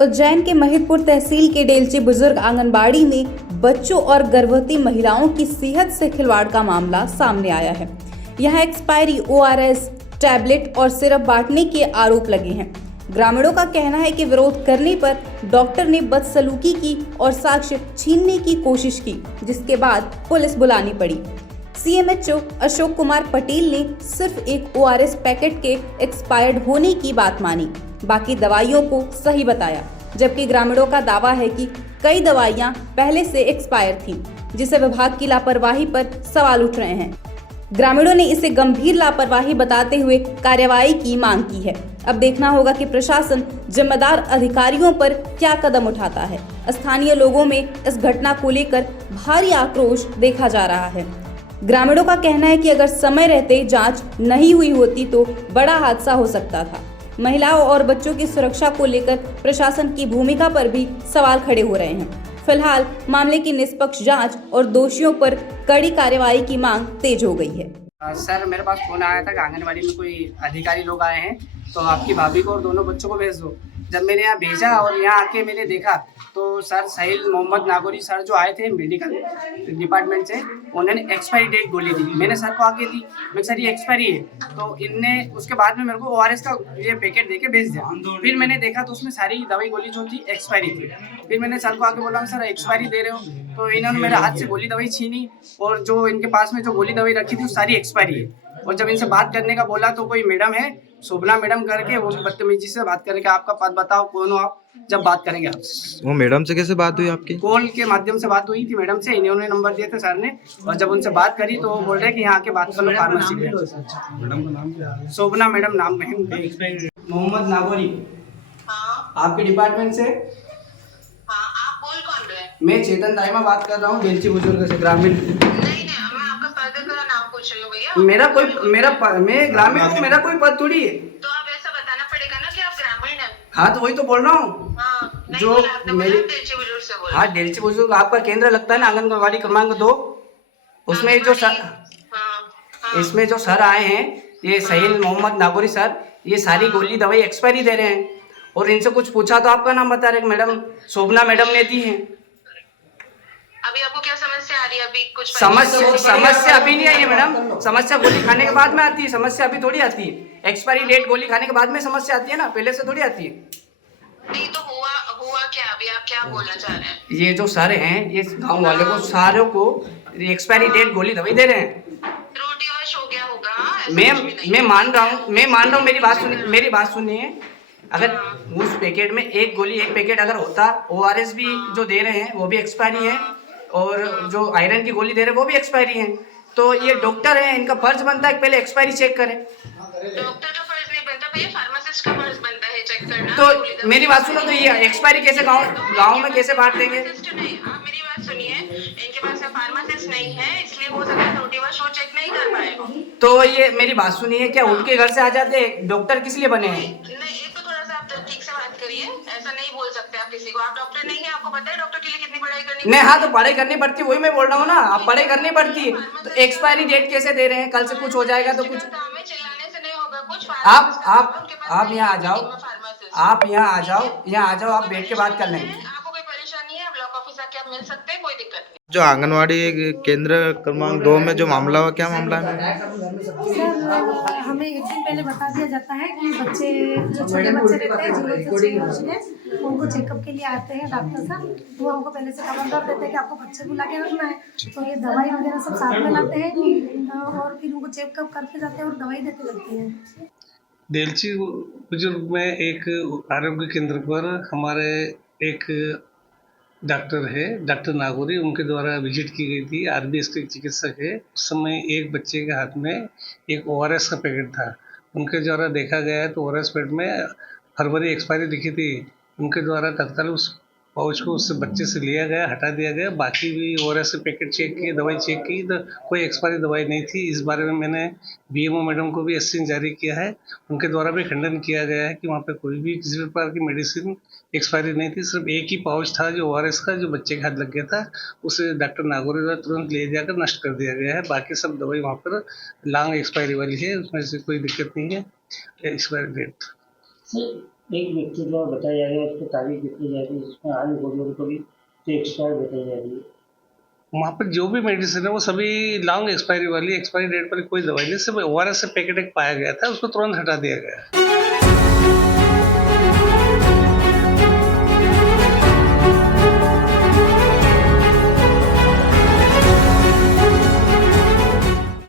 उज्जैन के महिदपुर तहसील के डेलची बुजुर्ग आंगनबाड़ी में बच्चों और गर्भवती महिलाओं की सेहत से खिलवाड़ का मामला सामने आया है। यहां एक्सपायरी ओआरएस, टैबलेट और सिरप बांटने के आरोप लगे हैं। ग्रामीणों का कहना है कि विरोध करने पर डॉक्टर ने बदसलूकी की और साक्ष्य छीनने की कोशिश की, जिसके बाद पुलिस बुलानी पड़ी। सीएमएचओ अशोक कुमार पटेल ने सिर्फ एक ओआरएस पैकेट के एक्सपायर्ड होने की बात मानी, बाकी दवाइयों को सही बताया। जबकि ग्रामीणों का दावा है कि कई दवाइयां पहले से एक्सपायर थीं, जिसे विभाग की लापरवाही पर सवाल उठ रहे हैं। ग्रामीणों ने इसे गंभीर लापरवाही बताते हुए कार्रवाई की मांग की है। अब देखना होगा कि प्रशासन जिम्मेदार अधिकारियों पर क्या कदम उठाता है। स्थानीय लोगों में इस घटना को लेकर भारी आक्रोश देखा जा रहा है। ग्रामीणों का कहना है कि अगर समय रहते जांच नहीं हुई होती तो बड़ा हादसा हो सकता था। महिलाओं और बच्चों की सुरक्षा को लेकर प्रशासन की भूमिका पर भी सवाल खड़े हो रहे हैं। फिलहाल मामले की निष्पक्ष जांच और दोषियों पर कड़ी कार्रवाई की मांग तेज हो गई है। सर, मेरे पास फोन आया था कि आंगनबाड़ी में कोई अधिकारी लोग आए हैं, तो आपकी भाभी को और दोनों बच्चों को भेज दो। जब मैंने यहाँ भेजा और यहाँ आके मैंने देखा तो सर साहिल मोहम्मद नागौरी सर जो आए थे मेडिकल डिपार्टमेंट से, उन्होंने एक्सपायरी डेट गोली दी। मैंने सर को आके दी, मैं सर ये एक्सपायरी है, तो इनने उसके बाद में मेरे को ओआरएस का ये पैकेट देके भेज दिया। फिर मैंने देखा तो उसमें सारी दवाई गोली जो थी एक्सपायरी थी। फिर मैंने सर को आके बोला सर एक्सपायरी दे रहे हो, तो इन्होंने मेरे हाथ से गोली दवाई छीनी और जो इनके पास में जो गोली दवाई रखी थी वो सारी एक्सपायरी है। और जब इनसे बात करने का बोला तो कोई मैडम है शोभना मैडम करके, वो बदतमीजी से बात करके आपका पद बताओ, कौन हो आप, जब बात करेंगे आप। वो मैडम से कैसे बात हुई आपकी? कॉल के माध्यम से बात हुई थी मैडम से, इन्होंने नंबर दिए थे सर ने, और जब उनसे बात करी तो वो बोल रहे कि यहाँ के बात कर लो फार्मेसी में। मैडम का नाम क्या है? शोभना मैडम नाम है उनका। मोहम्मद नागौरी। हाँ, आपके डिपार्टमेंट से। हाँ, आप बोल कौन रहे हैं? मैं चेतन दाइमा बात कर रहा हूँ, बेलची बुजुर्ग से, ग्रामीण। नहीं, मैं आपका पद का नाम पूछ रही हूँ भैया। मैं ग्रामीण हूँ, मेरा कोई पद थोड़ी है। तो आप ऐसा बताना पड़ेगा ना कि आप ग्रामीण हैं। हाँ, तो वही तो बोल रहा हूँ। हाँ, नहीं जो बोला आपने, मेरी- बोला डेलची बुजुर्ग से बोला। हाँ, डेलची बुजुर्ग आपका केंद्र लगता है ना, आंगनबाड़ी क्रमांक 2, उसमें जो सर, हाँ, हाँ। इसमें जो सर आए हैं, ये साहिल मोहम्मद नागौरी सर, ये सारी गोली दवाई एक्सपायरी दे रहे हैं। और इनसे कुछ पूछा तो आपका नाम बता रहे कि मैडम शोभना मैडम ने दी है। अभी आपको क्या समस्या आ रही है? अभी कुछ समस्या अभी नहीं आई है मैडम, समस्या गोली खाने के बाद में आती है, समस्या अभी थोड़ी आती है। एक्सपायरी डेट गोली खाने के बाद में समस्या आती है ना, पहले से थोड़ी आती है। नहीं तो हुआ क्या? अभी आप क्या बोलना चाह रहे हैं? ये जो सर हैं, ये गाँव वाले को सारों को एक्सपायरी डेट गोली दवाई दे रहे हैं। त्रुटिवश हो गया होगा, ऐसा मैम, कुछ भी नहीं। मैं मान रहा हूँ, मेरी बात सुनिए। अगर उस पैकेट में एक पैकेट अगर होता, ओआरएस भी जो दे रहे हैं वो भी एक्सपायरी है, और जो आयरन की गोली दे रहे हैं वो भी एक्सपायरी है। तो ये डॉक्टर हैं, इनका फर्ज बनता है कि पहले एक्सपायरी चेक करें। डॉक्टर का फर्ज नहीं बनता भैया, फार्मासिस्ट का फर्ज बनता है चेक करना। तो मेरी बात सुनो, तो ये एक्सपायरी कैसे गाँव में कैसे बांट देंगे? फार्मासिस्ट नहीं, आप मेरी बात सुनिए, इनके पास फार्मासिस्ट नहीं है, इसलिए हो सकता है त्रुटिवश वो चेक नहीं कर पाएगा। तो ये मेरी बात सुनिए, क्या उनके घर से आ जाते डॉक्टर किस लिए बने हैं? नहीं, एक तो थोड़ा सा आप ठीक से बात करिए, ऐसा नहीं बोल सकते आप किसी को। आप डॉक्टर नहीं है, आपको पता है डॉक्टर के लिए कितनी पढ़ाई करनी नहीं, हाँ, तो पढ़ाई करनी पड़ती है, वही मैं बोल रहा हूँ ना, आप पढ़ाई करनी पड़ती है। तो एक्सपायरी डेट कैसे दे रहे हैं? कल से कुछ हो जाएगा तो कुछ। काम है, चिल्लाने से नहीं होगा कुछ। आप यहाँ आ जाओ, आप बैठ के बात कर लेंगे। आपको कोई परेशानी है, ब्लॉक ऑफिस आके आप मिल सकते हैं, कोई दिक्कत नहीं। जो आंगनवाड़ी केंद्र क्रमांक 2 में जो मामला हुआ, क्या मामला है? सर, हमें एक दिन पहले बता दिया जाता है कि बच्चे जो छोटे बच्चे रहते हैं 0 से 6 वर्ष के, उनको चेकअप के लिए आते हैं डॉक्टर साहब, वो हमको पहले से खबर कर देते हैं कि आपको बच्चे को ला के रखना है। तो ये दवाई वगैरह सब साथ में लाते हैं और फिर उनको चेकअप करके जाते हैं और दवाई देते रहते हैं। डेलची बुजुर्ग में एक आरोग्य केंद्र पर हमारे एक डॉक्टर है, डॉक्टर नागौरी, उनके द्वारा विजिट की गई थी। आरबीएस के चिकित्सक है। उस समय एक बच्चे के हाथ में एक ओआरएस का पैकेट था। उनके द्वारा देखा गया तो ओआरएस पैकेट में फरवरी एक्सपायरी लिखी थी। उनके द्वारा तत्काल उस पाउच को उससे बच्चे से लिया गया, हटा दिया गया। बाकी भी ओआरएस के पैकेट चेक किए, दवाई चेक की, तो कोई एक्सपायरी दवाई नहीं थी। इस बारे में मैंने बीएमओ मैडम को भी एससीन जारी किया है। उनके द्वारा भी खंडन किया गया है कि वहाँ पे कोई भी किसी भी प्रकार की मेडिसिन एक्सपायरी नहीं थी। सिर्फ एक ही पाउच था जो ओआरएस का, जो बच्चे के हाथ लग गया था। उसे डॉक्टर नागौरी द्वारा तुरंत ले जाकर नष्ट कर दिया गया है। बाकी सब दवाई वहाँ पर लॉन्ग एक्सपायरी वाली है, उसमें से कोई दिक्कत नहीं है। एक्सपायरी डेट एक व्यक्ति द्वारा बताया जा रहा है, उसकी तारीख बताई जा रही है, जिसमें आलू गोलियों को भी तो एक्सपायर बताई जा रही है। वहाँ पर जो भी मेडिसिन है वो सभी लॉन्ग एक्सपायरी वाली, एक्सपायरी डेट वाली कोई दवाई नहीं, सिर्फ ORS से पैकेट एक पाया गया था, उसको तुरंत हटा दिया गया।